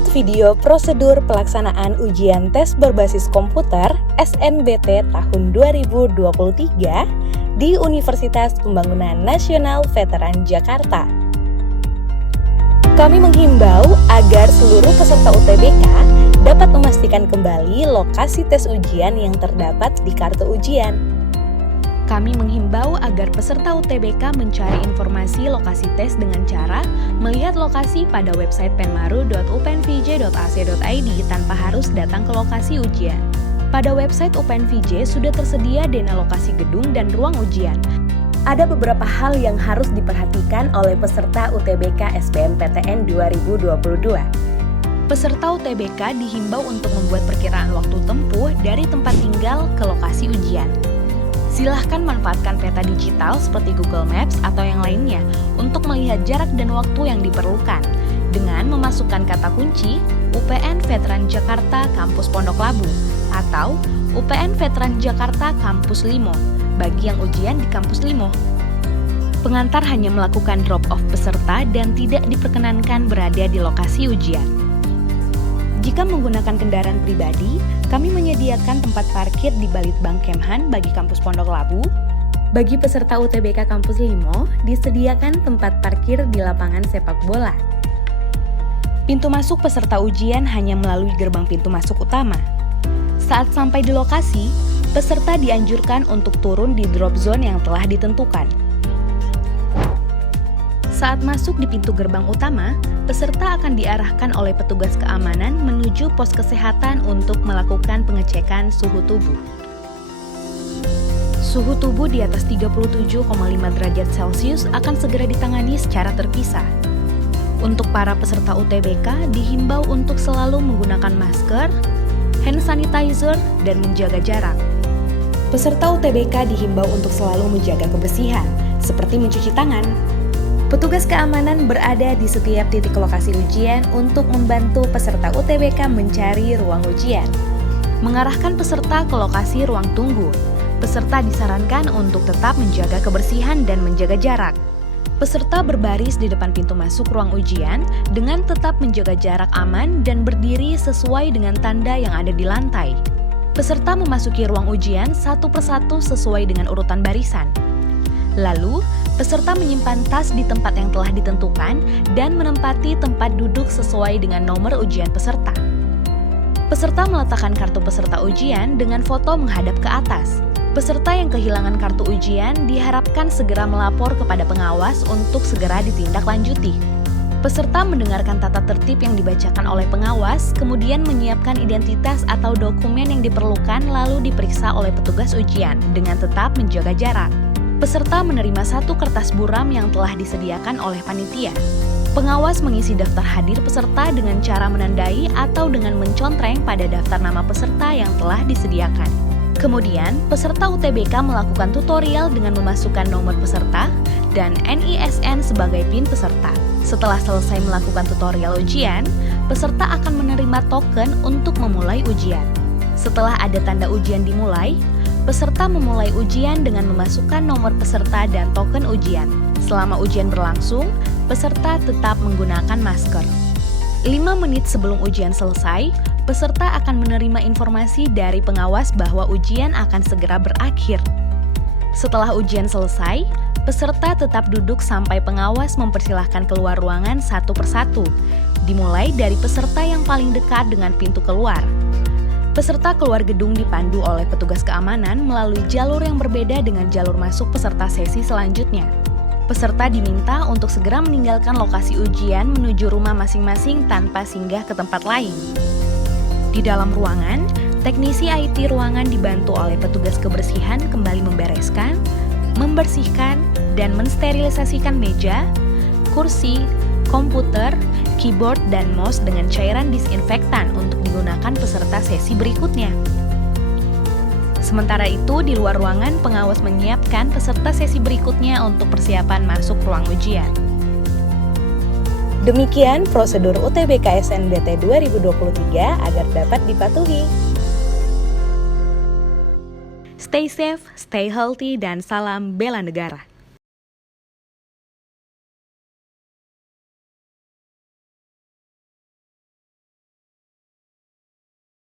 Berikut video prosedur pelaksanaan ujian tes berbasis komputer SNBT tahun 2023 di Universitas Pembangunan Nasional Veteran Jakarta. Kami menghimbau agar seluruh peserta UTBK dapat memastikan kembali lokasi tes ujian yang terdapat di kartu ujian. Kami menghimbau agar peserta UTBK mencari informasi lokasi tes dengan cara melihat lokasi pada website penmaru.upnvj.ac.id tanpa harus datang ke lokasi ujian. Pada website UPNVJ sudah tersedia dena lokasi gedung dan ruang ujian. Ada beberapa hal yang harus diperhatikan oleh peserta UTBK SBMPTN 2022. Peserta UTBK dihimbau untuk membuat perkiraan waktu tempuh dari tempat tinggal ke lokasi ujian. Silahkan manfaatkan peta digital seperti Google Maps atau yang lainnya untuk melihat jarak dan waktu yang diperlukan dengan memasukkan kata kunci UPN Veteran Jakarta Kampus Pondok Labu atau UPN Veteran Jakarta Kampus Limo bagi yang ujian di Kampus Limo. Pengantar hanya melakukan drop-off peserta dan tidak diperkenankan berada di lokasi ujian. Jika menggunakan kendaraan pribadi, kami menyediakan tempat parkir di Balitbang Kemhan bagi Kampus Pondok Labu. Bagi peserta UTBK Kampus Limo, disediakan tempat parkir di lapangan sepak bola. Pintu masuk peserta ujian hanya melalui gerbang pintu masuk utama. Saat sampai di lokasi, peserta dianjurkan untuk turun di drop zone yang telah ditentukan. Saat masuk di pintu gerbang utama, peserta akan diarahkan oleh petugas keamanan menuju pos kesehatan untuk melakukan pengecekan suhu tubuh. Suhu tubuh di atas 37,5 derajat Celcius akan segera ditangani secara terpisah. Untuk para peserta UTBK dihimbau untuk selalu menggunakan masker, hand sanitizer, dan menjaga jarak. Peserta UTBK dihimbau untuk selalu menjaga kebersihan, seperti mencuci tangan. Petugas keamanan berada di setiap titik lokasi ujian untuk membantu peserta UTBK mencari ruang ujian. Mengarahkan peserta ke lokasi ruang tunggu. Peserta disarankan untuk tetap menjaga kebersihan dan menjaga jarak. Peserta berbaris di depan pintu masuk ruang ujian dengan tetap menjaga jarak aman dan berdiri sesuai dengan tanda yang ada di lantai. Peserta memasuki ruang ujian satu persatu sesuai dengan urutan barisan. Lalu, peserta menyimpan tas di tempat yang telah ditentukan dan menempati tempat duduk sesuai dengan nomor ujian peserta. Peserta meletakkan kartu peserta ujian dengan foto menghadap ke atas. Peserta yang kehilangan kartu ujian diharapkan segera melapor kepada pengawas untuk segera ditindaklanjuti. Peserta mendengarkan tata tertib yang dibacakan oleh pengawas, kemudian menyiapkan identitas atau dokumen yang diperlukan lalu diperiksa oleh petugas ujian dengan tetap menjaga jarak. Peserta menerima satu kertas buram yang telah disediakan oleh panitia. Pengawas mengisi daftar hadir peserta dengan cara menandai atau dengan mencontreng pada daftar nama peserta yang telah disediakan. Kemudian, peserta UTBK melakukan tutorial dengan memasukkan nomor peserta dan NISN sebagai PIN peserta. Setelah selesai melakukan tutorial ujian, peserta akan menerima token untuk memulai ujian. Setelah ada tanda ujian dimulai, peserta memulai ujian dengan memasukkan nomor peserta dan token ujian. Selama ujian berlangsung, peserta tetap menggunakan masker. 5 menit sebelum ujian selesai, peserta akan menerima informasi dari pengawas bahwa ujian akan segera berakhir. Setelah ujian selesai, peserta tetap duduk sampai pengawas mempersilahkan keluar ruangan satu persatu, dimulai dari peserta yang paling dekat dengan pintu keluar. Peserta keluar gedung dipandu oleh petugas keamanan melalui jalur yang berbeda dengan jalur masuk peserta sesi selanjutnya. Peserta diminta untuk segera meninggalkan lokasi ujian menuju rumah masing-masing tanpa singgah ke tempat lain. Di dalam ruangan, teknisi IT ruangan dibantu oleh petugas kebersihan kembali membereskan, membersihkan, dan mensterilisasikan meja, kursi, komputer, keyboard, dan mouse dengan cairan disinfektan untuk digunakan peserta sesi berikutnya. Sementara itu, di luar ruangan, pengawas menyiapkan peserta sesi berikutnya untuk persiapan masuk ruang ujian. Demikian prosedur UTBK SNBT 2023 agar dapat dipatuhi. Stay safe, stay healthy, dan salam bela negara.